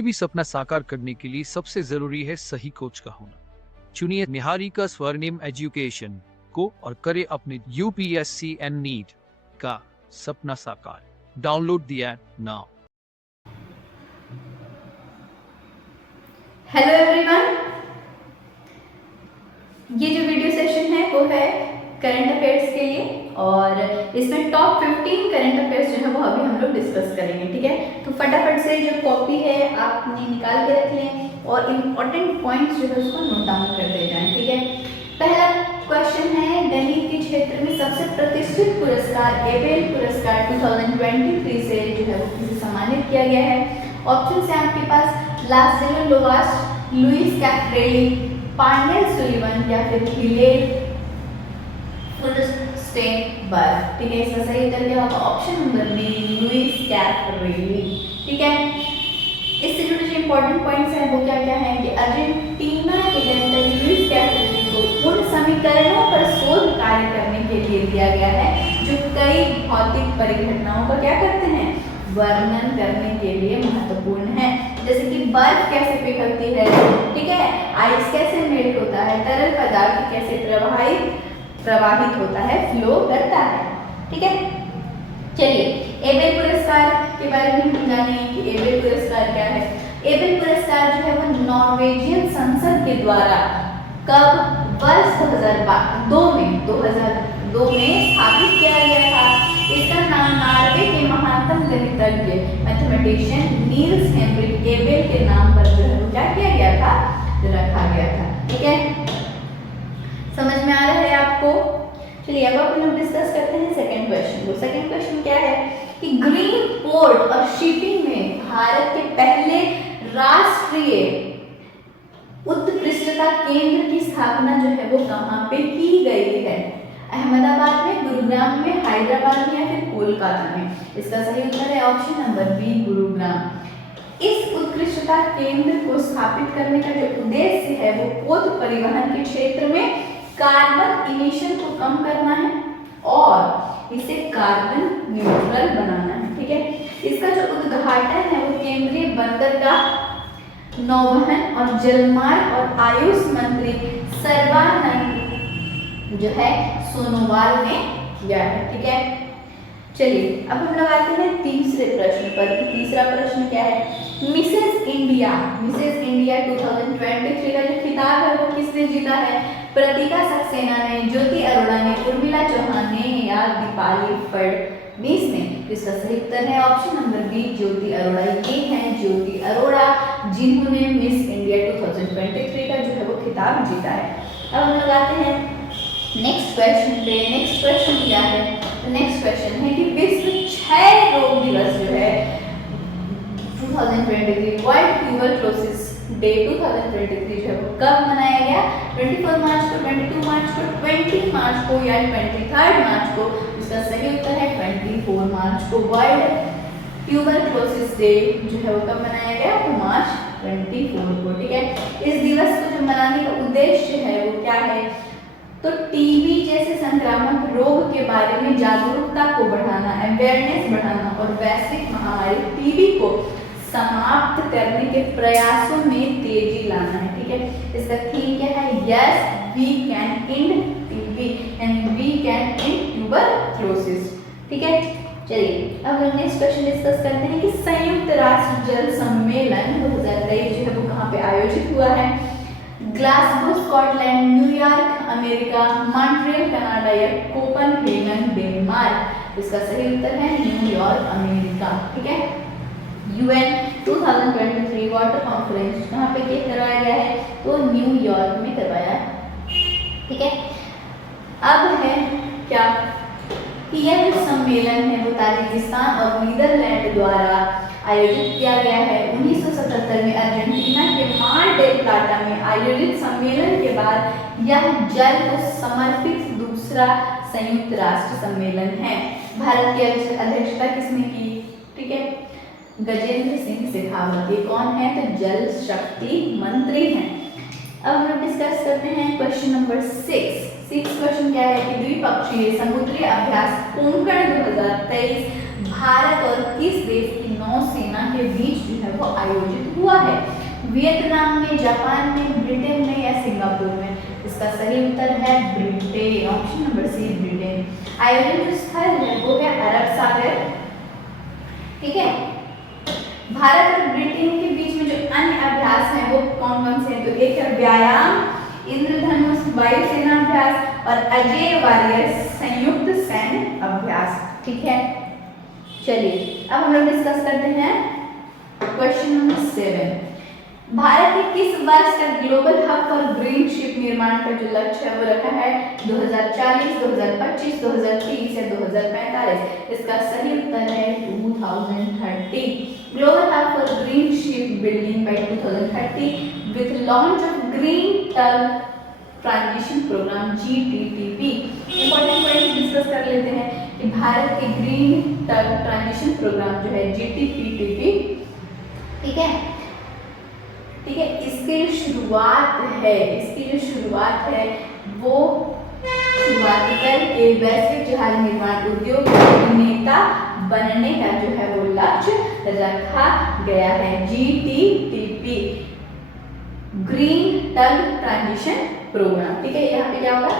कोई भी सपना साकार करने के लिए सबसे जरूरी है सही कोच का होना। चुनिए निहारिका स्वर्णिम एजुकेशन को और करे अपने यूपीएससी एंड नीट का सपना साकार। Download the app now. Hello everyone, ये जो वीडियो सेशन है वो है करंट अफेयर्स के लिए और इसमें टॉप 15 करंट अफेयर्स जो है वो अभी हम लोग डिस्कस करेंगे। ठीक है, तो फटाफट से जो कॉपी है आपने निकाल के रख लें और इम्पोर्टेंट पॉइंट्स जो है उसको नोट डाउन कर दे जाएं। ठीक है, पहला क्वेश्चन है गणित के क्षेत्र में सबसे प्रतिष्ठित पुरस्कार एबेल पुरस्कार 2023 से जो है वो किसे सम्मानित किया गया है। ऑप्शन है आपके पास लासेलो लोवास, लुइस कैफ्रेली, पांडेल सुलिवन या फिर हिलेल फुलस्टेनबर्ग। ठीक है, इसका सही उत्तर क्या होगा? Option number B Louis Caffrelli. ठीक है, इससे जुड़े जो इंपॉर्टेंट पॉइंट्स हैं वो क्या क्या हैं कि अर्जेंटीना के गणितज्ञ लुइस कैफ्रेली को उन समीकरणों पर शोध कार्य करने के लिए दिया गया है जो कई भौतिक परिघटनाओं का क्या करते हैं? वर्णन करने के लिए महत्वपूर्ण है। जैसे कि बर्फ कैसे पिघलती है, ठीक है, आइस कैसे मेल्ट होता है, तरल पदार्थ कैसे प्रवाहित होता है, फ्लो करता है। ठीक है, चलिए एबेल पुरस्कार के बारे में हम जानेंगे कि एबेल पुरस्कार क्या है। एबेल पुरस्कार जो है वो नॉर्वेजियन संसद के द्वारा कब? वर्ष 2002 में स्थापित किया गया था। इसका नाम नॉर्वे के महानतम गणितज्ञ मैथमेटिशियन नील्स हेनरिक एबेल के नाम पर जो है क्या किया गया था? रखा गया था। ठीक है, समझ में आ रहा है आपको? चलिए अब अपन लोग डिस्कस करते हैं सेकंड क्वेश्चन को। सेकंड क्वेश्चन क्या है कि ग्रीन पोर्ट और शिपिंग में भारत के पहले राष्ट्रीय उत्कृष्टता केंद्र की स्थापना जो है वो कहाँ पे की गई है? अहमदाबाद में, गुरुग्राम में, हैदराबाद में या फिर कोलकाता में? इसका सही उत्तर है ऑप्शन नंबर बी गुरुग्राम। इस उत्कृष्टता केंद्र को स्थापित करने का जो उद्देश्य है वो पोत परिवहन के क्षेत्र में कार्बन इमिशन को कम करना है और इसे कार्बन न्यूट्रल बनाना है। ठीक है, इसका जो उद्घाटन है वो केंद्रीय बंदरगाह, नौवहन और जलमार्ग और आयुष मंत्री सर्बानंद जो है सोनोवाल ने किया है। ठीक है, चलिए अब हम लोग आते हैं तीसरे प्रश्न पर। तीसरा प्रश्न क्या है? मिसेस इंडिया 2023 का जो खिताब है वो किसने जीता है? प्रतिका सक्सेना ने, ज्योति अरोड़ा ने, उर्मिला चौहान ने या दीपाली फडणवीस ने? इसका सही उत्तर है ऑप्शन नंबर बी ज्योति अरोड़ा। ये हैं ज्योति अरोड़ा जिन्होंने मिस इंडिया 2023 का जो है वो खिताब जीता है। अब हम लोग आते हैं नेक्स्ट क्वेश्चन पे। नेक्स्ट क्वेश्चन क्या है? नेक्स्ट क्वेश्चन है कि विश्व क्षय रोग दिवस जो है 2023 वर्ल्ड ट्यूबरक्लोसिस डे 2023 जो है वो कब मनाया गया? 24 मार्च को, 22 मार्च को, 20 मार्च को या 23 मार्च को? इसका सही उत्तर है 24 मार्च को। वर्ल्ड ट्यूबरक्लोसिस डे जो है वो कब मनाया गया? मार्च 24 को। ठीक है, इस दिवस को जो मनाने का उद्देश्य है वो क्या है? तो टीबी जैसे संक्रामक रोग के बारे में जागरूकता को बढ़ाना, अवेयरनेस बढ़ाना और वैश्विक महामारी टीबी को समाप्त करने के प्रयासों में तेजी लाना है। ठीक है, इसका थीम क्या है? Yes we can end TB and we can end tuberculosis. ठीक है, चलिए अब हम नेक्स्ट क्वेश्चन डिस्कस करते हैं कि संयुक्त राष्ट्र जल सम्मेलन 2023 जो है वो कहाँ पे आयोजित हुआ है? Glasgow Scotland, New York America, Montreal Canada या कोपनहेगन डेनमार्क? इसका सही उत्तर है न्यूयॉर्क अमेरिका। ठीक है, यूएन 2023 वाटर कॉन्फ्रेंस कहाँ पे करवाया गया है? तो न्यूयॉर्क में करवाया है। ठीक है, अब है क्या कि यह जो सम्मेलन है वो ताजिकिस्तान और नीदरलैंड द्वारा आयोजित किया गया है। 1977 में अर्जेंटीना के मार डेल प्लाटा में आयोजित सम्मेलन के बाद यह जल को समर्पित दूसरा संयुक्त राष्ट्र सम्मेलन है। भारत की अध्यक्षता किसने की? ठीक है, गजेंद्र सिंह शेखावत। ये कौन है? तो जल शक्ति मंत्री हैं। अब हम डिस्कस करते हैं क्वेश्चन नंबर 6। क्वेश्चन क्या है कि द्विपक्षीय समुद्री अभ्यास कोंकण 2023 भारत और किस देश की नौसेना के बीच जो है वो आयोजित हुआ है? वियतनाम में, जापान में, ब्रिटेन में या सिंगापुर में? इसका सही उत्तर है Britain, option number C Britain. Iodine जो स्थल है वो है अरब सागर, ठीक है। भारत और ब्रिटेन के बीच में जो अन्य अभ्यास हैं वो कौन कौन से हैं? तो एक है व्यायाम, इंद्रधनुष वायुसेना अभ्यास और अजय वॉरियर संयुक्त सैन्य अभ्यास, ठीक है। चलिए अब हम लोग डिस्कस करते हैं क्वेश्चन नंबर 7। भारत ने किस वर्ष का global hub for green ship निर्माण का जो लक्ष्य है वो रखा है? 2040, 2025, 2030 या 2045? इसका सही उत्तर है 2030। Global hub for green ship building by 2030 with launch of green term transition programme GTTP। Important point discuss कर लेते हैं कि भारत के ग्रीन टर्म ट्रांजिशन प्रोग्राम जो है GTTP, ठीक है, ठीक है। इसकी जो शुरुआत है वो शुरुआत करके वैश्विक जहाज निर्माण उद्योग के नेता बनने का जो है वो लक्ष्य रखा गया है। GTTP green term transition programme, ठीक है। यहाँ पे क्या होगा?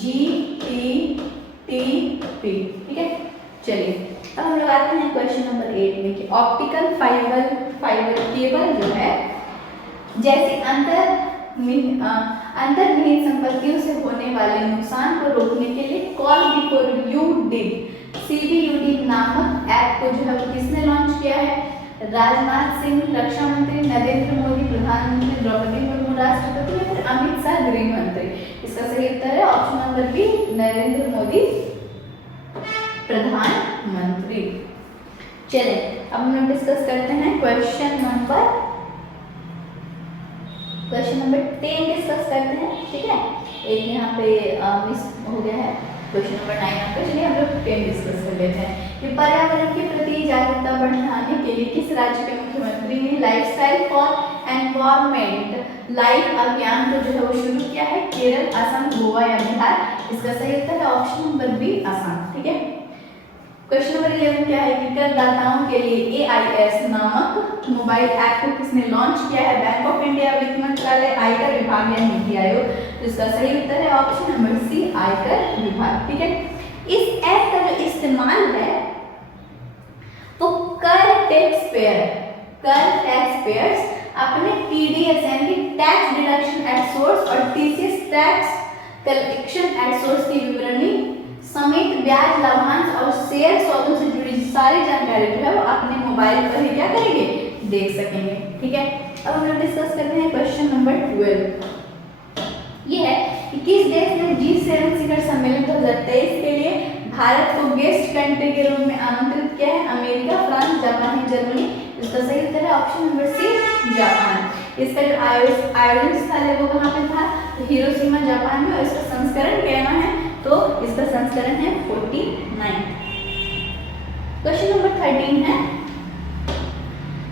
GTTP, ठीक है। चलिए अब हम लोग आते हैं क्वेश्चन नंबर 8 में कि ऑप्टिकल फाइबर केबल जो है जैसे अंतर्निहित संपत्तियों से होने वाले नुकसान को रोकने के लिए call before you did CBUD नामक ऐप को जो है वो किसने लॉन्च किया है? राजनाथ सिंह रक्षा मंत्री, नरेंद्र मोदी प्रधानमंत्री, द्रौपदी मुर्मू राष्ट्रपति या फिर अमित शाह गृह मंत्री? इसका सही उत्तर है option number B Narendra Modi प्रधानमंत्री। चले अब हम लोग डिस्कस करते हैं क्वेश्चन नंबर 10 डिस्कस करते हैं, ठीक है। एक यहाँ पे मिस हो गया है क्वेश्चन नंबर 9 आपका। चलिए हम लोग 10 डिस्कस कर लेते हैं कि पर्यावरण के प्रति जागरूकता बढ़ाने के लिए किस राज्य के मुख्यमंत्री ने लाइफस्टाइल फॉर एनवायरमेंट लाइफ अभियान को जो है वो शुरू किया है? केरल, असम, गोवा या बिहार? इसका सही उत्तर है ऑप्शन नंबर बी असम, ठीक है। क्वेश्चन नंबर 11 क्या है कि करदाताओं के लिए AIS नामक मोबाइल ऐप को किसने लॉन्च किया है? बैंक ऑफ इंडिया, वित्त मंत्रालय, आयकर विभाग या नीति आयोग? तो इसका सही उत्तर है ऑप्शन नंबर सी आयकर विभाग, ठीक है। इस ऐप का जो इस्तेमाल है वो कर टैक्स पेयर्स अपने TDS यानी टैक्स डिडक्शन एट सोर्स और TCS tax collection at source की विवरणी समेत ब्याज, लाभांश और शेयर सौदों से जुड़ी सारी जानकारी जो है वो अपने मोबाइल पर ही क्या करेंगे? देख सकेंगे, ठीक है। अब हम लोग डिस्कस करते हैं क्वेश्चन नंबर 12। ये है कि किस देश ने G7 शिखर सम्मेलन 2023 के लिए भारत को गेस्ट कंट्री के रूप में आमंत्रित किया है? अमेरिका, फ्रांस, जापान या जर्मनी? इसका सही उत्तर है ऑप्शन नंबर सी जापान। इसका जो आयोडीन स्थल है वो कहाँ पे था? तो हिरोशिमा जापान में। और इसका संस्करण कहना है तो इसका संस्करण है 49। क्वेश्चन नंबर 13 है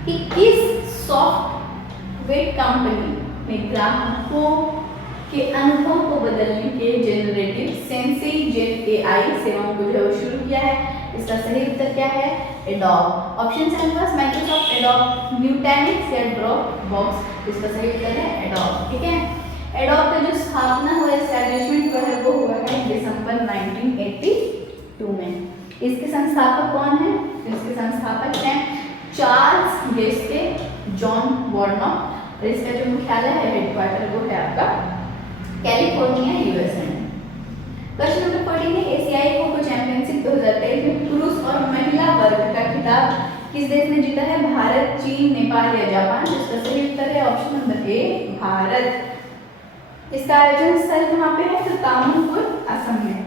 कि किस सॉफ्टवेयर कंपनी ने ग्राहकों के अनुभव को बदलने के जनरेटिव सेंसी जेट AI सेवाओं को जो शुरू किया है? इसका सही उत्तर क्या है? एडोब। ऑप्शन है हमारे पास माइक्रोसॉफ्ट, एडोब, न्यूटेनिक्स या ड्रॉपबॉक्स? इसका सही उत्तर है एडोब, ठीक है। एडोब का जो स्थापना हुआ एस्टैब्लिशमेंट हुआ है वो हुआ है दिसंबर 1982 में। इसके संस्थापक कौन है? इसके संस्थापक हैं चार्ल्स गेस्टे, जॉन वॉर्नॉक। इसका जो मुख्यालय है, हेडक्वार्टर, वो है आपका कैलिफोर्निया, USA में। क्वेश्चन नंबर 14 है एशियाई खो खो चैंपियनशिप 2023 में पुरुष और महिला वर्ग का खिताब किस देश ने जीता है? भारत, चीन, नेपाल या जापान? इसका सही उत्तर है ऑप्शन नंबर ए भारत। इसका आयोजन स्थल कहाँ पे है? तो तामुलपुर, असम में।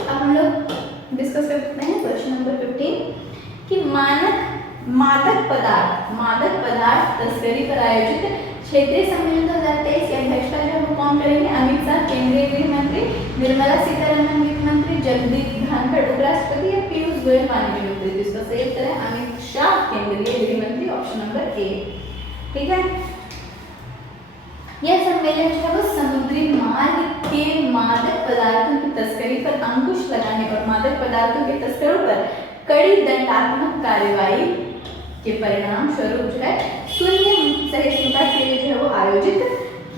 अब हम लोग डिस्कस करते हैं क्वेश्चन नंबर 15 कि मादक पदार्थ तस्करी पर आयोजित क्षेत्रीय सम्मेलन 2023 की अध्यक्षता जो है वो कौन करेंगे? अमित शाह केंद्रीय गृह मंत्री, निर्मला सीतारमण वित्त मंत्री, जगदीप धनखड़ उपराष्ट्रपति या पीयूष गोयल माननीय मंत्री? इसका सही उत्तर है अमित शाह केंद्रीय गृह मंत्री, ऑप्शन नंबर ए, ठीक है। यह सम्मेलन जो है वो समुद्री मार्ग के मादक पदार्थों की तस्करी पर अंकुश लगाने और मादक पदार्थों के तस्करों पर कड़ी दंडात्मक कार्रवाई के परिणाम स्वरूप जो है शून्य सहिष्णुता के लिए जो है वो आयोजित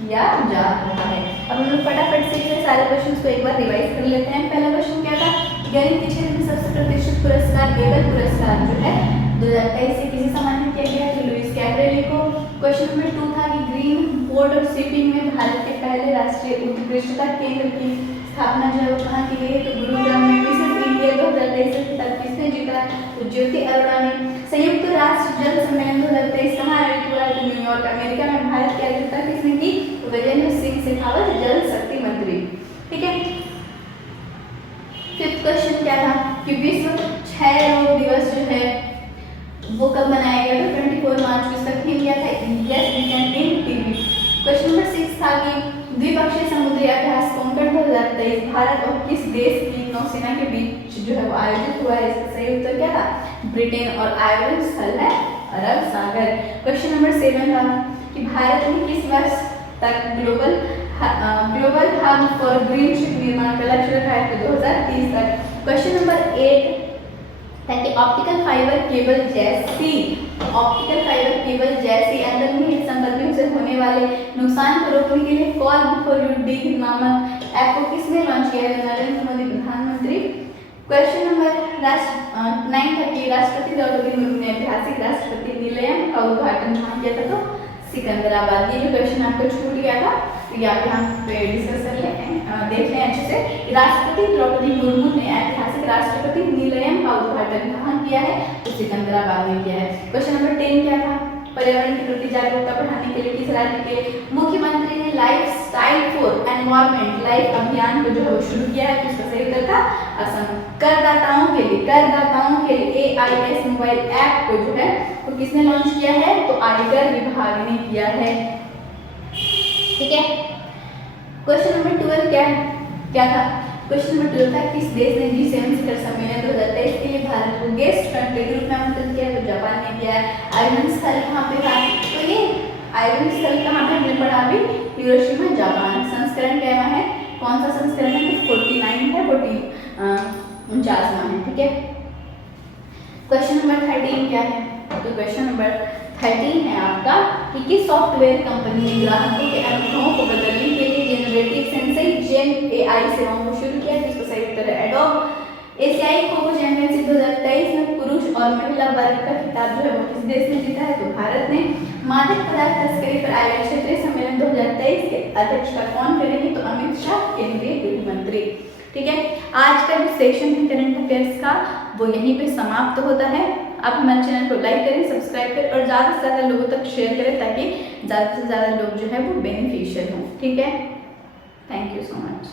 किया जा रहा है। अब हम लोग फटाफट से सारे क्वेश्चन को एक बार रिवाइज कर लेते हैं। पहला क्वेश्चन क्या था, गणित के क्षेत्र में सबसे प्रतिष्ठित पुरस्कार गेबल पुरस्कार जो है 2023 से किसे सम्मानित किया गया, तो लुईस कैब्रेली को। क्वेश्चन नंबर 2 था कि ग्रीन बोर्ड और शिपिंग में भारत के पहले राष्ट्रीय उत्कृष्टता केंद्र की स्थापना जो है वो कहाँ की गई है, तो गुरुग्राम में। मिसेस इंडिया 2023 से खिताब किसने जीता, तो ज्योति अरोड़ा ने। संयुक्त राष्ट्र जल सम्मेलन 2023 कहाँ आयोजित हुआ है, तो न्यूयॉर्क अमेरिका में। भारत की अध्यक्षता किसने की, तो गजेंद्र सिंह शेखावत जल शक्ति मंत्री। ठीक है। फिफ्थ क्वेश्चन क्या था कि विश्व क्षय रोग दिवस जो है वो कब मनाया गया, तो 24 मार्च को। इसका थीम क्या था, yes we can end TB. Question number 6 था कि द्विपक्षीय समुद्री अभ्यास कोंकण 2023 भारत और किस देश की नौसेना के बीच जो है वो आयोजित हुआ है, इसका सही उत्तर क्या था, ब्रिटेन और आयोजन स्थल है अरब सागर। क्वेश्चन नंबर 7 था कि भारत में किस वर्ष तक global hub for green ship निर्माण का लक्ष्य रखा है, तो 2030 तक। क्वेश्चन नंबर 8 ताकि ऑप्टिकल फाइबर केबल जैसी अंतर्निहित संपत्तियों से होने वाले नुकसान को रोकने के लिए कॉल बिफोर यू डिग नामक ऐप को किसने लॉन्च किया है, नरेंद्र मोदी प्रधानमंत्री। क्वेश्चन नंबर 9 था कि राष्ट्रपति द्रौपदी मुर्मू ने ऐतिहासिक राष्ट्रपति निलयम का उद्घाटन कहाँ किया था, तो सिकंदराबाद। ये जो क्वेश्चन आपको छूट गया था तो ये आप यहाँ पे डिस्कस कर लें, देख लें अच्छे से। राष्ट्रपति द्रौपदी मुर्मू ने ऐतिहासिक राष्ट्रपति निलयम का उद्घाटन कहाँ किया है, तो सिकंदराबाद में किया है। क्वेश्चन नंबर 10 क्या था, पर्यावरण के प्रति जागरूकता बढ़ाने के लिए किस राज्य के मुख्यमंत्री ने life style for environment life अभियान को जो है वो शुरू किया है, तो इसका सही उत्तर था असम। करदाताओं के लिए AIS मोबाइल ऐप को जो है वो किसने लॉन्च किया है, तो आयकर विभाग ने किया है। ठीक है। क्वेश्चन नंबर 12 क्या था, क्वेश्चन नंबर 12 था किस देश ने G7 शिखर सम्मेलन 2023 के लिए भारत को गेस्ट कंट्री के रूप में आमंत्रित किया है, तो जापान ने किया है। आयोजन स्थल कहाँ पे था, तो ये आयोजन स्थल कहाँ पे हमने पढ़ा अभी, हिरोशिमा जापान। संस्करण क्या है, कौन सा संस्करण है, तो 49 है, 49वां है। ठीक है। क्वेश्चन नंबर 13 क्या है, तो क्वेश्चन नंबर 13 है आपका कि किस सॉफ्टवेयर कंपनी ने ग्राहकों के अनुभवों को बदलने के लिए जेनरेटिव सेंसई जेन AI सेवाओं को शुरू किया, जिसका सही उत्तर है एडोब। एशियाई खो खो चैंपियनशिप 2023 में पुरुष और महिला वर्ग का खिताब जो है वो किस देश ने जीता है, तो भारत ने। मादक पदार्थ तस्करी पर आयोजित क्षेत्रीय सम्मेलन 2023 के अध्यक्षता कौन करेंगे, तो अमित शाह, केंद्रीय गृह मंत्री। ठीक है। आज का जो सेक्शन है करंट अफेयर्स का वो यहीं पे समाप्त होता है। आप हमारे चैनल को लाइक करें, सब्सक्राइब करें और ज़्यादा से ज़्यादा लोगों तक शेयर करें ताकि ज़्यादा से ज़्यादा लोग जो है वो बेनिफिशियल हों। ठीक है। Thank you so much.